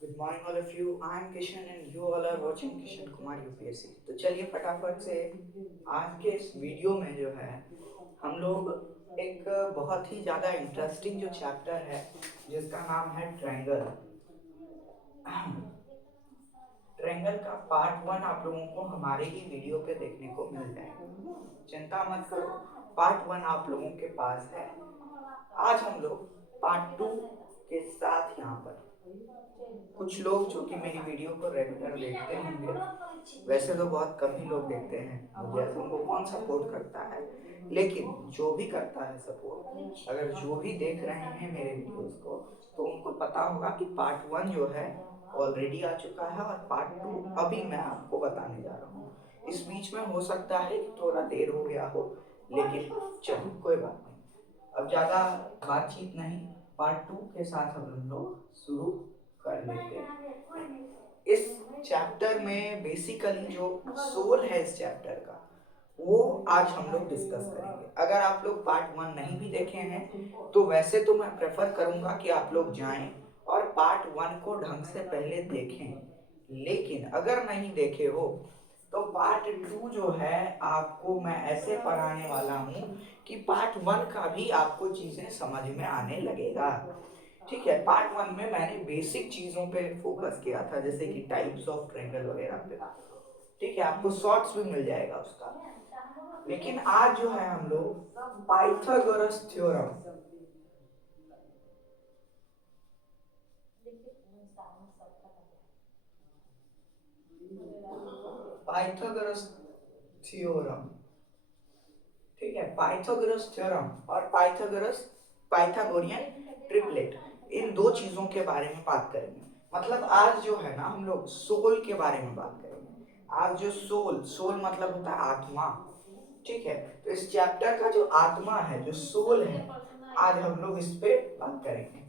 Good morning all of you. I am Kishan and you all are watching Kishan Kumar UPSC. तो चलिए फटाफट से आज के इस वीडियो में जो है हम लोग एक बहुत ही ज़्यादा इंटरेस्टिंग जो चैप्टर है जिसका नाम है ट्रायंगल। ट्रायंगल का पार्ट 1 आप लोगों को हमारे ही वीडियो पे देखने को मिल जाएगा, चिंता मत करो। पार्ट 1 आप लोगों के पास है। आज हम लोग पार्ट 2 के साथ यहाँ पर कुछ लोग जो कि मेरी वीडियो को रेगुलर देखते होंगे, वैसे तो बहुत कम ही लोग देखते हैं, मुझे ऐसे उनको कौन सपोर्ट करता है, लेकिन जो भी करता है सपोर्ट, अगर जो भी देख रहे हैं मेरे वीडियोस को, तो उनको पता होगा कि पार्ट 1 जो है ऑलरेडी आ चुका है और पार्ट 2 अभी मैं आपको बताने जा रहा हूँ। इस बीच में हो सकता है कि थोड़ा देर हो गया हो, लेकिन चलो कोई बात नहीं। अब ज़्यादा बातचीत नहीं, पार्ट 2 के साथ हम लोग शुरू कर लेते हैं। इस चैप्टर में बेसिकली जो सोल है इस चैप्टर का, वो आज हम लोग डिस्कस करेंगे। अगर आप लोग पार्ट 1 नहीं भी देखे हैं तो वैसे तो मैं प्रेफर करूंगा कि आप लोग जाएं और पार्ट 1 को ढंग से पहले देखें, लेकिन अगर नहीं देखे हो तो पार्ट 2 जो है आपको मैं ऐसे पढ़ाने वाला हूँ कि पार्ट 1 का भी आपको चीजें समझ में आने लगेगा। ठीक है, पार्ट 1 में मैंने बेसिक चीजों पे फोकस किया था, जैसे कि टाइप्स ऑफ ट्रायंगल वगैरह पे। ठीक है, आपको शॉर्ट्स भी मिल जाएगा उसका। लेकिन आज जो है हम लोग पाइथागोरस थ्योरम, पाइथागोरस थ्योरम, ठीक है, पाइथागोरस थ्योरम और पाइथागोरस पाइथागोरियन ट्रिपलेट, इन दो चीजों के बारे में बात करेंगे। मतलब आज जो है ना हम लोग सोल के बारे में बात करेंगे। आज जो सोल, सोल मतलब होता है आत्मा। ठीक है, तो इस चैप्टर का जो आत्मा है, जो सोल है, आज हम लोग इस पे बात करेंगे।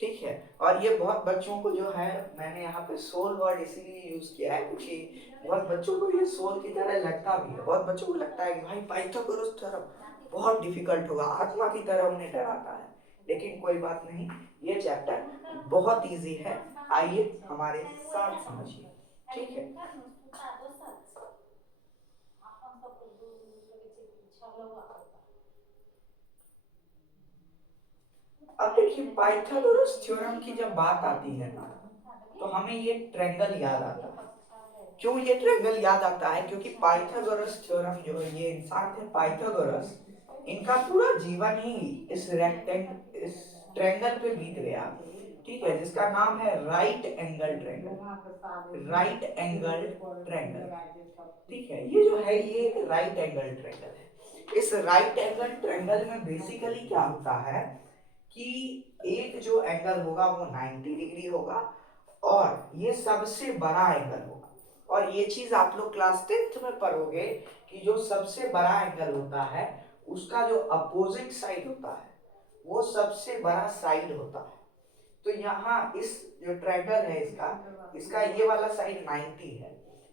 ठीक है, और ये बहुत बच्चों को जो है, मैंने यहाँ पे सोल वर्ड इसीलिए यूज किया है क्योंकि बहुत बच्चों को ये सोल की तरह लगता भी है। बहुत बच्चों को लगता है कि भाई पाइथागोरस थ्योरम बहुत डिफिकल्ट होगा, आत्मा की तरह उन्हें डराता है, लेकिन कोई बात नहीं, ये चैप्टर बहुत इजी है। आइए हमारे साथ समझिए। ठीक है, अब देखिए पाइथागोरस थ्योरम की जब बात आती है ना, तो हमें ये ट्रायंगल याद आता है। क्यों ये ट्रायंगल याद आता है? क्योंकि पाइथागोरस थ्योरम जो है, ये इंसान थे पाइथागोरस, इनका पूरा जीवन ही इस ट्रायंगल पे बीत गया। ठीक है, जिसका नाम है right angle triangle, right angle triangle. ठीक है, ये जो है ये एक राइट एंगल ट्रायंगल है। इस राइट एंगल ट्रायंगल में बेसिकली क्या होता है कि एक जो एंगल होगा वो 90 डिग्री होगा और ये सबसे बड़ा एंगल होगा। और ये चीज आप लोग क्लास 10th में पढ़ोगे कि जो सबसे बड़ा एंगल होता है उसका जो अपोजिट साइड होता है वो सबसे बड़ा साइड होता है। तो यहाँ इस जो ट्रायंगल है इसका इसका ये वाला साइड 90 है।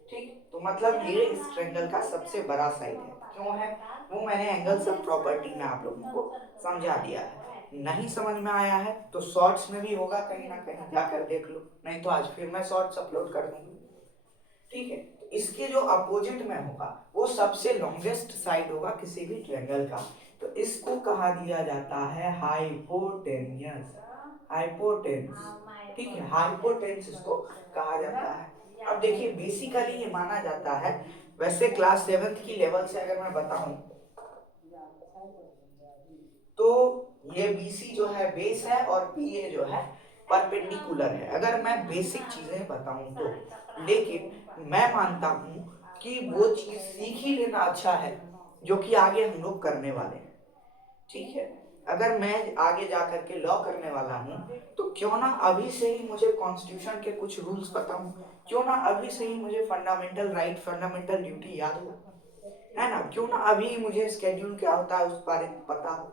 ठीक, तो मतलब ये इस ट्रायंगल का सबसे बड़ा साइड है। क्यों है वो मैंने एंगल्स ऑफ प्रॉपर्टी में आप लोगों को समझा दिया है। नहीं समझ में आया है तो शॉर्ट्स में भी होगा, कहीं ना कहीं जाकर देख लो, नहीं तो आज फिर मैं शॉर्ट्स अपलोड कर दूंगा। ठीक है, तो इसके जो अपोजिट में होगा वो सबसे लॉन्गेस्ट साइड होगा किसी भी ट्रायंगल का, तो इसको कहा दिया जाता है हाइपोटेन्यूस, हाइपोटेन्स। ठीक है, हाइपोटेन्स इसको कहा जाता है। अब देखिए बेसिकली ये माना जाता है, वैसे क्लास 7th की लेवल से अगर मैं बताऊं तो ये BC जो है बेस है और PA जो है परपेंडिकुलर है, अगर मैं बेसिक चीजें बताऊं तो। लेकिन मैं मानता हूं कि वो चीज सीख ही लेना अच्छा है जो कि आगे हम लोग करने वाले हैं। ठीक है, अगर मैं आगे जाकर के लॉ करने वाला हूँ तो क्यों ना अभी से ही मुझे कॉन्स्टिट्यूशन के कुछ रूल्स पता हो, क्यों ना अभी से ही मुझे फंडामेंटल राइट, फंडामेंटल ड्यूटी याद हो, है ना, क्यों ना अभी मुझे स्केड्यूल क्या होता है उस बारे में पता हो।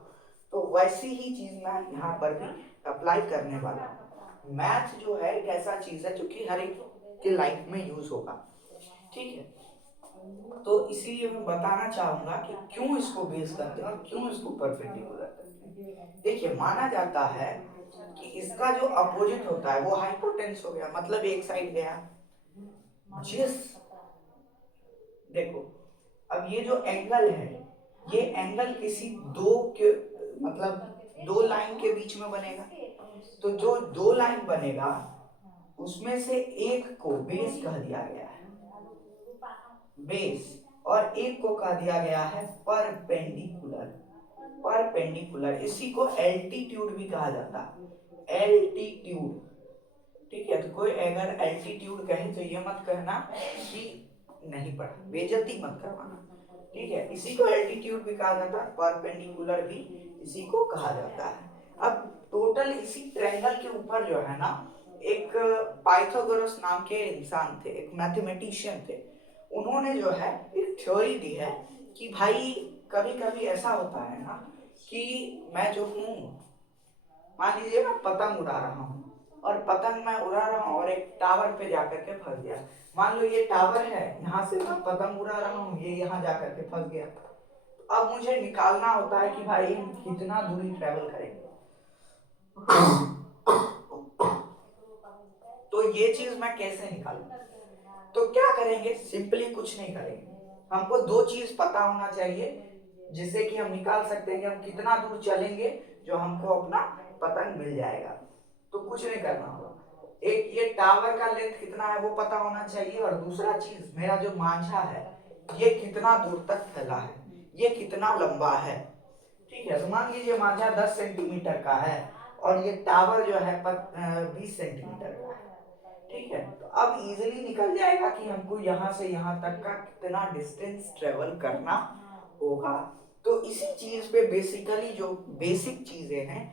तो वैसी ही चीज मैं यहाँ पर भी अप्लाई करने वाला हूँ। मैथ जो है एक ऐसा चीज है जो कि हर एक के लाइफ में यूज होगा। ठीक है, तो इसीलिए मैं बताना चाहूंगा कि क्यों इसको बेस करते हैं और क्यों इसको परपेंडिकुलर करते हैं। देखिए माना जाता है कि इसका जो अपोजिट होता है वो हाइपोटेन्स हो गया, मतलब एक साइड गया। जिस देखो अब ये जो एंगल है, ये एंगल किसी दो के मतलब दो लाइन के बीच में बनेगा। तो जो दो लाइन बनेगा उसमें से एक को बेस कह दिया गया है, बेस, और एक को कह दिया गया है परपेंडिकुलर। परपेंडिकुलर इसी को एल्टीट्यूड भी कहा जाता है, एल्टीट्यूड। ठीक है, तो कोई अगर एल्टीट्यूड कहे तो ये मत कहना कि नहीं पढ़ा, बेइज्जती मत करवाना। ठीक है, इसी को एल्टीट्यूड भी कहा जाता है, परपेंडिकुलर भी इसी को कहा जाता है। अब टोटल इसी ट्रायंगल के ऊपर जो है ना, एक पाइथागोरस नाम के इंसान थे, एक मैथमेटिशियन थे। उन्होंने जो है एक थ्योरी दी है कि भाई कभी कभी ऐसा होता है ना कि मैं जो हूँ, मान लीजिए मैं पतंग उड़ा रहा हूँ और पतंग मैं उड़ा रहा हूँ और एक टावर पे जाकर के फंस गया। मान लो ये टावर है, यहाँ से मैं पतंग उड़ा रहा हूँ, ये यहाँ जाकर के फंस गया। अब मुझे निकालना होता है कि भाई हम कितना दूरी ट्रेवल करेंगे। तो ये चीज मैं कैसे निकालूं? तो क्या करेंगे, सिंपली कुछ नहीं करेंगे, हमको दो चीज पता होना चाहिए जिससे कि हम निकाल सकते हैं कि हम कितना दूर चलेंगे जो हमको अपना पतंग मिल जाएगा। तो कुछ नहीं करना होगा, एक ये टावर का लेंथ कितना है वो पता होना चाहिए, और दूसरा चीज मेरा जो मांझा है ये कितना दूर तक फैला है, ये कितना लंबा है। ठीक है, तो मान लीजिए मांझा 10 सेंटीमीटर का है और ये टावर जो है 20 सेंटीमीटर का है। ठीक है, तो अब इजीली निकल जाएगा कि हमको यहाँ से यहाँ तक का कितना डिस्टेंस ट्रेवल करना होगा। तो इसी चीज पे बेसिकली जो बेसिक चीजें हैं,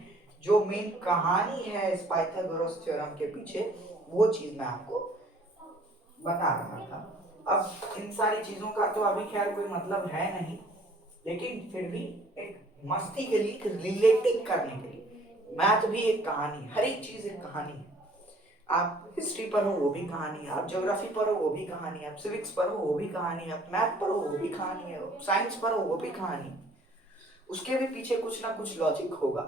जो मेन कहानी है इस पाइथागोरस थ्योरम के पीछे, वो चीज मैं आपको बता रहा था। अब इन सारी चीजों का तो अभी खैर कोई मतलब है नहीं, लेकिन फिर भी एक मस्ती के लिए, रिलेटिंग करने के लिए, मैथ भी एक कहानी, हर एक चीज एक कहानी है। आप हिस्ट्री पढ़ो वो भी कहानी है, आप ज्योग्राफी पढ़ो वो भी कहानी है, आप सिविक्स पढ़ो वो भी कहानी है, आप मैथ पढ़ो वो भी कहानी है, साइंस पढ़ो वो भी कहानी है, उसके भी पीछे कुछ ना कुछ लॉजिक होगा।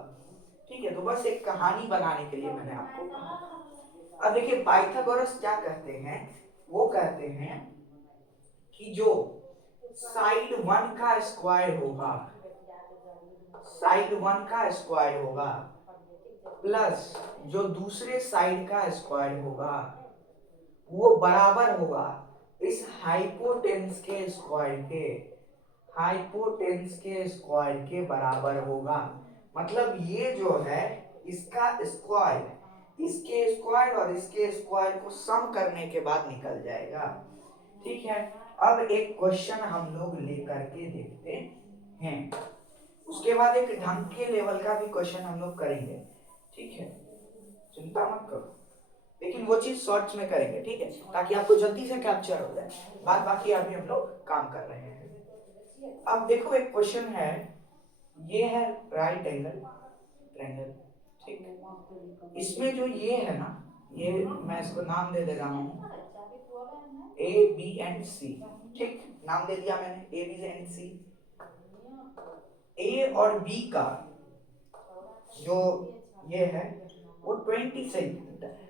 ठीक है, तो बस एक कहानी बनाने के लिए मैंने आपको कहा। अब देखिए पाइथागोरस क्या कहते हैं, वो कहते हैं कि जो साइड वन का स्क्वायर होगा, साइड वन का स्क्वायर होगा प्लस जो दूसरे साइड का स्क्वायर होगा वो बराबर होगा इस हाइपोटेन्स के स्क्वायर के, हाइपोटेन्स के स्क्वायर के बराबर होगा। मतलब ये जो है इसका स्क्वायर इसके स्क्वायर और इसके स्क्वायर को सम करने के बाद निकल जाएगा। ठीक है, अब एक क्वेश्चन हम लोग लेकर के देखते हैं, उसके बाद एक ढंग के लेवल का भी क्वेश्चन हम लोग करेंगे। ठीक है, चिंता मत करो, लेकिन वो चीज शॉर्ट्स में करेंगे। ठीक है, ताकि आपको जल्दी से कैप्चर हो जाए, बाद बाकी अभी हम लोग काम कर रहे हैं। अब देखो एक क्वेश्चन है, ये है राइट एंगल ट्रायंगल। ठीक, इसमें जो ये है ना, ये मैं इसको नाम दे रहा हूँ ए बी एंड सी। ठीक, नाम दे दिया मैंने ए बी एंड सी। ए और बी का जो ये है वो 20 सेंटीमीटर है।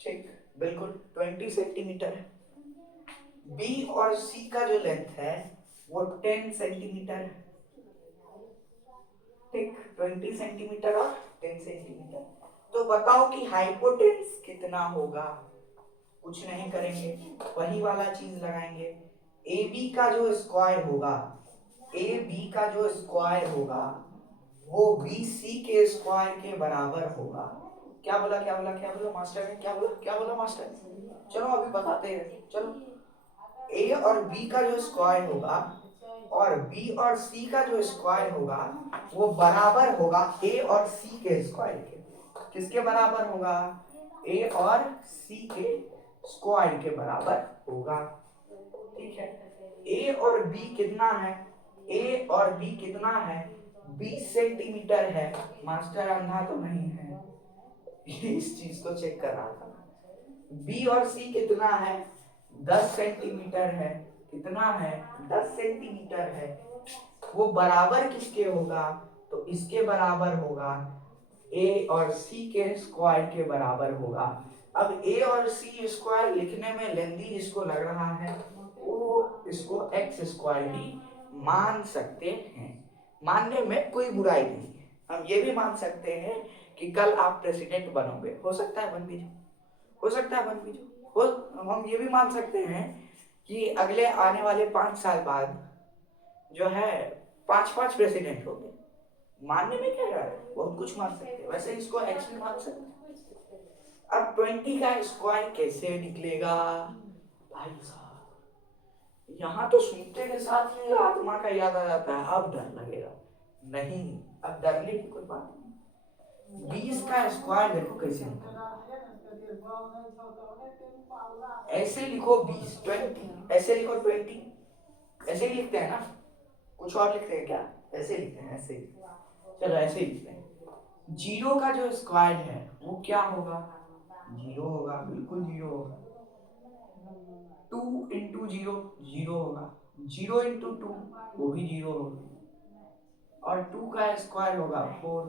ठीक, बिल्कुल 20 सेंटीमीटर है। बी और सी का जो लेंथ है वो 10 सेंटीमीटर है। ठीक, 20 सेंटीमीटर और 10 सेंटीमीटर। तो बताओ कि हाइपोटेन्स कितना होगा? कुछ नहीं करेंगे, वही वाला चीज लगाएंगे। ए बी का जो स्क्वायर होगा, ए बी का जो स्क्वायर होगा वो बी सी के स्क्वायर के बराबर होगा। क्या बोला क्या बोला क्या बोला मास्टर ने, क्या बोला क्या बोला मास्टर ने? चलो अभी बताते हैं, चलो। ए और बी का जो स्क्वायर होगा और बी और सी का जो स्क्वायर होगा वो बराबर होगा ए और सी के स्क्वायर के। किसके बराबर होगा? ए और सी के स्क्वायर के बराबर होगा। ठीक है, ए और बी कितना है? ए और बी कितना है? 20 सेंटीमीटर है। मास्टर अंधा तो नहीं है, इस चीज को चेक कर रहा था। बी और सी कितना है? 10 सेंटीमीटर है। कितना है? 10 सेंटीमीटर है। वो बराबर किसके होगा? तो इसके बराबर होगा ए और सी के स्क्वायर के बराबर होगा। अब ए और सी स्क्वायर लिखने में लेंदी जिसको लग रहा है वो इसको एक्स स्क्वायर भी मान सकते हैं, मानने में कोई बुराई नहीं है। हम ये भी मान सकते हैं कि कल आप प्रेसिडेंट बनोगे, हो सकता है बन भी जाओ, हो सकता है बन भी जाओ, हम ये भी मान सकते हैं कि अगले आने वाले 5 साल बाद जो है 5-5 प्रेसिडेंट होंगे। मानने में क्या है, बहुत कुछ मान सकते हैं, वैसे इसको एक्स भी मान सकते हैं। अब 20 का स्क्वायर कैसे निकलेगा भाई साहब, यहाँ तो सुनते के साथ ही आत्मा का याद आ जाता है, अब डर लगेगा। नहीं, अब डरने की कोई बात नहीं। 20 का स्क्वायर देखो कैसे निकलेगा, ऐसे लिखो 20, 20 ऐसे लिखो 20, ऐसे ही लिखते हैं ना, कुछ और लिखते हैं क्या, ऐसे लिखते हैं, ऐसे ही, चलो ऐसे ही लिखते हैं। 0 का जो स्क्वायर है वो क्या होगा, 0 होगा, बिल्कुल 0 होगा। 2 इंटू 0 0 होगा, 0 इंटू 2 वो भी 0 होगा, और 2 का स्क्वायर होगा 4।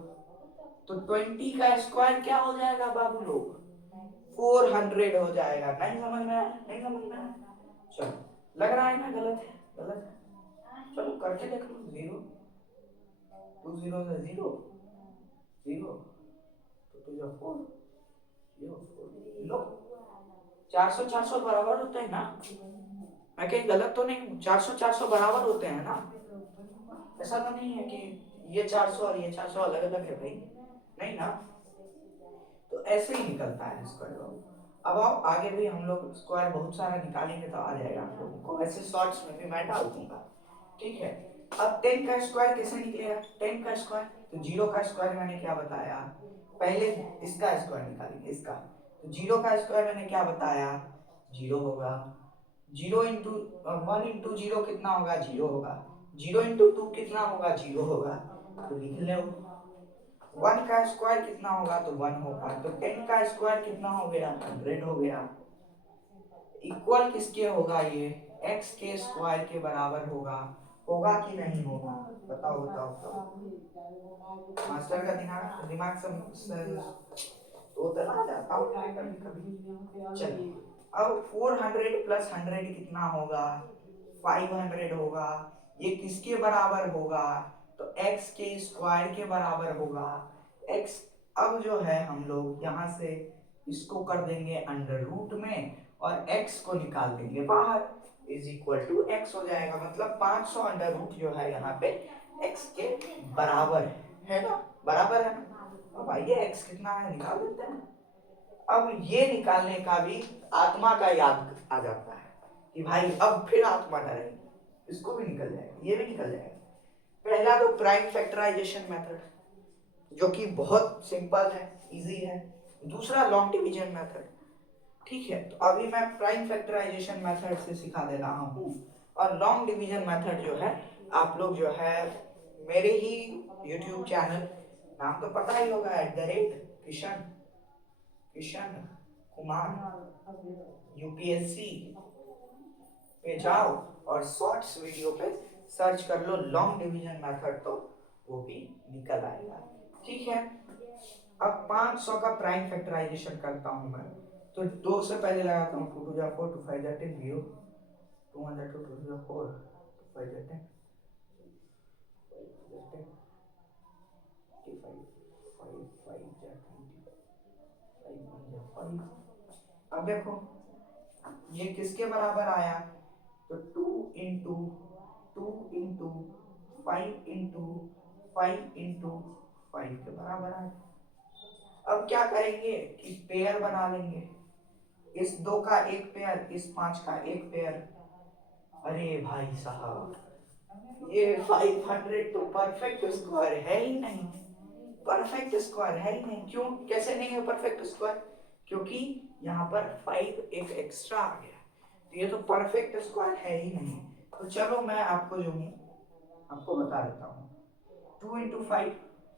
तो 20 का स्क्वायर क्या हो जाएगा बाबू लोग, 400 हो जाएगा। नहीं समझ में आया, नहीं समझ में आया, चलो लग रहा है ना गलत है, गलत है, चलो करके देख लो। 0 2 0 से 0 0 तो 2 जो 4 0 4 लो, 400 400 बराबर होते हैं ना, मैं कहीं गलत तो नहीं हूँ, 400 400 बराबर होते हैं ना, ऐसा तो नहीं है कि ये 400 और ये 400 अलग अलग है भाई, नहीं ना, तो ऐसे ही निकलता है स्क्वायर। अब आओ आगे भी हम लोग स्क्वायर बहुत सारा निकालेंगे तो आ जाएगा आप लोगों को, ऐसे शॉर्ट्स में भी मैं डाल दूंगा, ठीक है। अब 10 का स्क्वायर कैसे निकलेगा, 10 का स्क्वायर, तो 0 का स्क्वायर मैंने क्या बताया, पहले इसका स्क्वायर निकालेंगे, इसका, तो 0 का स्क्वायर मैंने क्या बताया, 0 होगा। 0 इंटू 1 इंटू 0 कितना होगा, 0 होगा। 0 इंटू 2 कितना होगा, 0 होगा, तो लिख लो। 1 का स्क्वायर कितना होगा, तो 1 होगा, तो 10 का स्क्वायर कितना हो गया, 100 हो गया। इक्वल किसके होगा, ये x के स्क्वायर के बराबर होगा, होगा कि नहीं होगा, बताओ बताओ बताओ। मास्टर का दिमाग दिमाग से तो आ जाता हूँ कभी कभी। चलिए, अब 400 प्लस 100 कितना होगा, 500 होगा। ये किसके बराबर होगा, तो x के स्क्वायर के बराबर होगा। x अब जो है हम लोग यहाँ से इसको कर देंगे अंडर रूट में और x को निकाल देंगे बाहर, इज इक्वल टू x हो जाएगा, मतलब 500 अंडर रूट जो है यहाँ पे x के बराबर है ना, बराबर है ना। अब आइए x कितना है निकाल देते हैं। अब ये निकालने का भी आत्मा का याद आ जाता है कि भाई अब फिर आत्मा डरेगी, इसको भी निकल जाएगा, ये भी निकल जाएगा। पहला तो प्राइम फैक्टराइजेशन मेथड जो कि बहुत सिंपल है, इजी है। दूसरा लॉन्ग डिवीजन मेथड, ठीक है। तो अभी मैं प्राइम फैक्टराइजेशन मेथड से सिखा दे रहा हूँ, और लॉन्ग डिवीजन मेथड जो है आप लोग जो है मेरे ही यूट्यूब चैनल, नाम तो पता ही होगा, किशन किशन कुमार यूपीएससी पे जाओ और शॉर्ट्स वीडियो पे सर्च कर लो लॉन्ग डिवीजन मेथड, तो वो भी निकल आएगा, ठीक है। अब 500 का प्राइम फैक्टराइजेशन करता हूँ मैं, तो 2 से पहले लगाता हूँ 2 2 जा 4 2 5 जा 10 0 2 1 जा 2 2 जा 4 2 5 जा 10 5 5 जा 20 5 1 जा 5। अब देखो ये किसके बराबर आया, तो 2 इंटू 2 इंटू 5 इंटू 5 इंटू 5 के बराबर आया। अब क्या करेंगे कि पेयर बना लेंगे, इस 2 का एक पेयर, इस 5 का एक पेयर। अरे भाई साहब ये 500 तो परफेक्ट स्क्वायर है ही नहीं, परफेक्ट स्क्वायर है ही नहीं। क्यों, कैसे नहीं है परफेक्ट स्क्वायर, क्योंकि यहाँ पर 5 एक एक्स्ट्रा आ गया, तो ये तो परफेक्ट स्क्वायर है ही नहीं। तो चलो मैं आपको जो हूँ आपको बता देता हूँ, 2 इंटू 5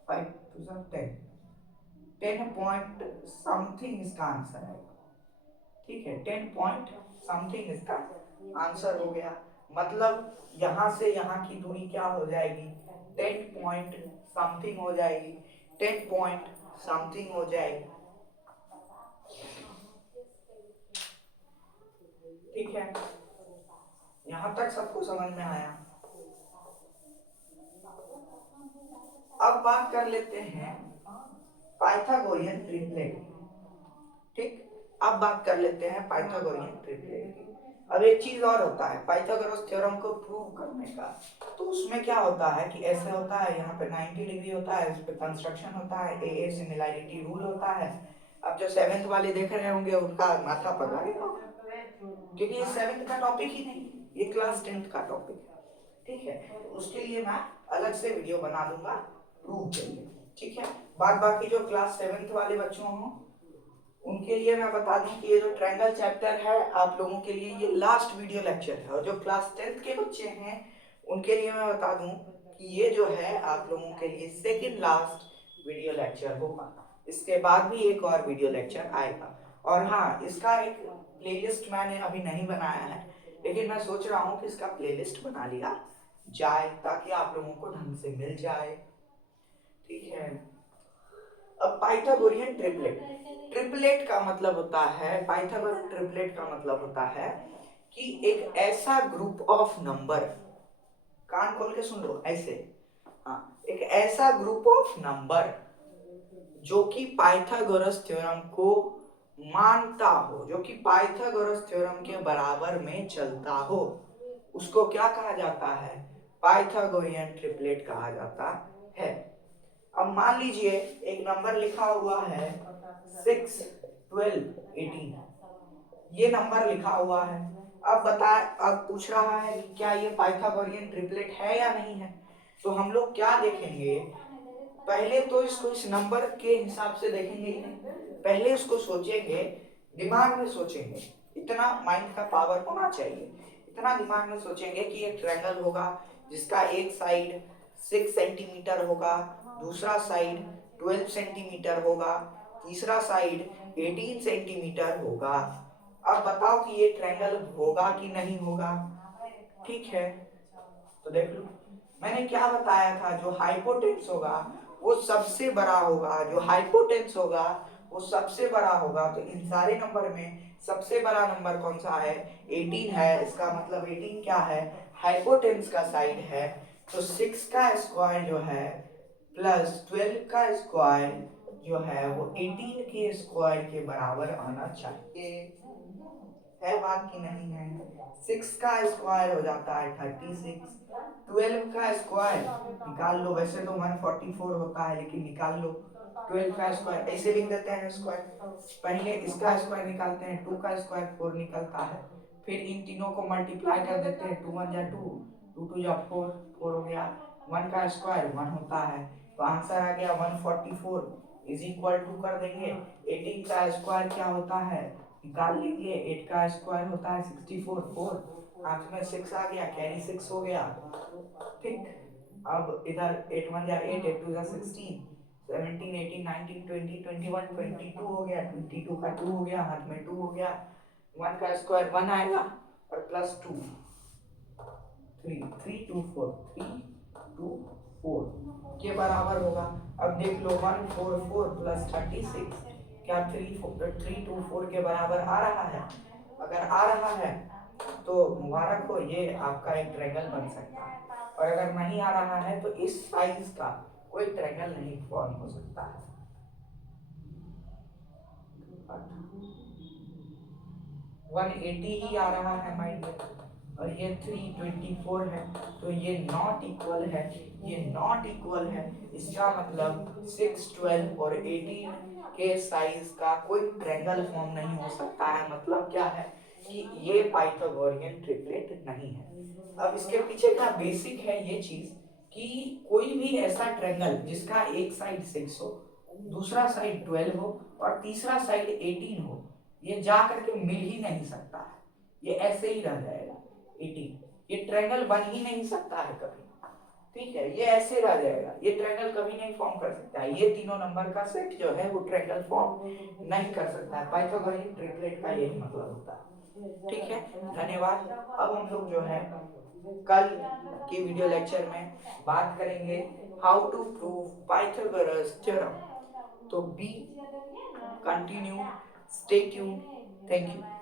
5 टू 10 10 पॉइंट समथिंग इसका आंसर है, ठीक है। 10 पॉइंट समथिंग इसका आंसर हो गया, मतलब यहाँ से यहाँ की दूरी क्या हो जाएगी, 10 पॉइंट समथिंग हो जाएगी, 10 पॉइंट समथिंग हो जाएगी। ठीक है, यहाँ तक सबको समझ में आया। अब बात कर लेते हैं पाइथागोरियन ट्रिपलेट। ठीक, अब बात कर लेते हैं पाइथागोरियन ट्रिपलेट की। अब एक चीज और होता है पाइथागोरस थ्योरम को प्रूव करने का। तो उसमें क्या होता है कि ऐसे होता है, यहाँ पे 90 डिग्री होता है, इस पे कंस्ट्रक्शन होता है, ए सिमिलैरिटी रूल होता है। अब जो 7th वाले देख रहे होंगे उनका माथा पकड़ा गया, क्योंकि ये 7th का टॉपिक ही नहीं, ये क्लास 10th का टॉपिक है। ठीक है, तो उसके लिए मैं अलग से वीडियो बना दूंगा प्रूव के लिए। ठीक है, बाद बाकी जो क्लास 7th वाले बच्चों हों उनके लिए मैं बता दूं कि ये जो ट्रायंगल चैप्टर है आप लोगों के लिए ये लास्ट वीडियो लेक्चर है। और जो क्लास 10th के बच्चे हैं उनके लिए मैं बता दूं कि ये जो है आप लोगों के लिए सेकंड लास्ट वीडियो लेक्चर होगा। इसके बाद भी एक और वीडियो लेक्चर आएगा। और हाँ, इसका एक प्लेलिस्ट मैंने अभी नहीं बनाया है, लेकिन मैं सोच रहा हूँ कि इसका प्लेलिस्ट बना लिया जाए ताकि आप लोगों को ढंग से मिल जाए। ठीक है, अब पाइथागोरियन ट्रिपलेट। ट्रिपलेट का मतलब होता है, पाइथागोरस ट्रिपलेट का मतलब होता है कि एक ऐसा ग्रुप ऑफ नंबर, कान खोल के सुन लो ऐसे, हाँ, एक ऐसा ग्रुप ऑफ नंबर जो कि पाइथागोरस थ्योरम को मानता हो, जो कि पाइथागोरस थ्योरम के बराबर में चलता हो, उसको क्या कहा जाता है? पाइथागोरियन ट्रिपलेट कहा जाता है। अब मान लीजिए एक नंबर लिखा हुआ है 6, 12, 18, ये नंबर लिखा हुआ है। अब बता, अब पूछ रहा है कि क्या ये पाइथागोरियन ट्रिपलेट है या नहीं है। तो हम लोग क्या देखेंगे, पहले तो इसको इस नंबर के हिसाब से देखेंगे ही नहीं, पहले इसको सोचेंगे, दिमाग में सोचेंगे। इतना माइंड का पावर होना चाहिए, इतना दिमाग में सोचेंगे कि एक ट्रायंगल होगा जिसका एक साइड 6 सेंटीमीटर होगा, दूसरा साइड 12 सेंटीमीटर होगा, तीसरा साइड 18 सेंटीमीटर होगा। अब बताओ कि ये ट्रायंगल होगा कि नहीं होगा। ठीक है, तो देख लो मैंने क्या बताया था, जो हाइपोटेन्स होगा वो सबसे बड़ा होगा, जो हाइपोटेन्स होगा वो सबसे बड़ा होगा। तो इन सारे नंबर में सबसे बड़ा नंबर कौन सा है? 18 है। इसका मतलब 18 क्या है? हाइपोटेन्स का साइड है। तो 6 का स्क्वायर जो है प्लस 12 का स्क्वायर जो है वो 18 के स्क्वायर के बराबर आना चाहिए। है बात की नहीं है? 6 का स्क्वायर हो जाता है 36, 12 का स्क्वायर निकाल लो, वैसे तो 144 होता है लेकिन निकाल लो। 12 का स्क्वायर ऐसे लिख देते हैं स्क्वायर, पहले इसका स्क्वायर निकालते हैं, 2 का स्क्वायर 4 निकलता है, फिर इन तीनों को मल्टीप्लाई कर देते हैं, 2 1 जा 2, 2 2 जा 4, 4 हो गया, 1 का स्क्वायर 1 होता है, तो आंसर आ गया 144 इज इक्वल टू कर देंगे 18 का स्क्वायर क्या होता है निकाल लीजिए, 8 का स्क्वायर होता है 64, 4 हाथ में 6 आ गया, कैरी 6 हो गया। ठीक, अब इधर 8 1 जा 8, 8 2 जा 16, 17 18 19 20 21 22 हो गया, 22 का 2 हो गया, हाथ में 2 हो गया, 1 का स्क्वायर 1 आएगा और प्लस 2 3 3 2 4 3 2 4 के बराबर होगा। अब देख लो 144 प्लस 36 क्या 3 2 4 के बराबर आ रहा है? अगर आ रहा है तो मुबारक हो, ये आपका एक ट्रायंगल बन सकता है। और अगर नहीं आ रहा है तो इस साइज का कोई ट्रायंगल नहीं फॉर्म हो सकता है। 180 ही आ रहा है माइंड में, और ये 324 है, तो ये नॉट इक्वल है, ये नॉट इक्वल है। इसका मतलब 6 12 और 18 के साइज का कोई ट्रायंगल फॉर्म नहीं हो सकता है। मतलब क्या है कि ये पाइथागोरियन ट्रिपलेट नहीं है। अब इसके पीछे का बेसिक है ये चीज कि कोई भी ऐसा ट्रायंगल जिसका एक साइड 6 हो, दूसरा साइड 12 हो और तीसरा साइड 18 हो, ये जा करके मिल ही नहीं सकता है, ये ऐसे ही रह जाएगा 18, ये ट्रायंगल बन ही नहीं सकता है कभी। ठीक है, ये ऐसे रह जाएगा, ये ट्रायंगल कभी नहीं फॉर्म कर सकता है। ये तीनों नंबर का सेट जो है वो ट्रायंगल फॉर्म नहीं कर सकता है। पाइथागोरियन ट्रिपलेट का यही मतलब होता है। ठीक है, धन्यवाद। अब हम लोग जो है कल की वीडियो लेक्चर में बात करेंगे how to prove Pythagoras theorem. तो be continue, stay tune. Thank you.